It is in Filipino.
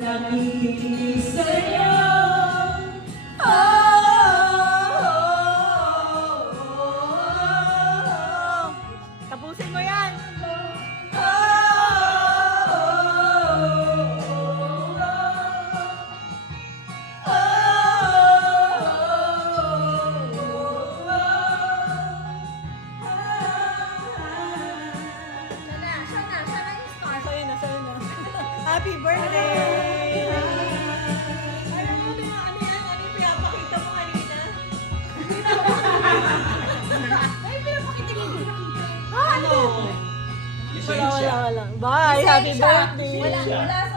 nakikinig sa'yo. Tapusin mo yan. Sa'yo na, sa'yo na. Happy birthday! Ay, ano yan? Ano yung pinapakita mo kanina? Ay, pinapakita mo. Ano? Wala. Bye! Happy birthday! Wala sa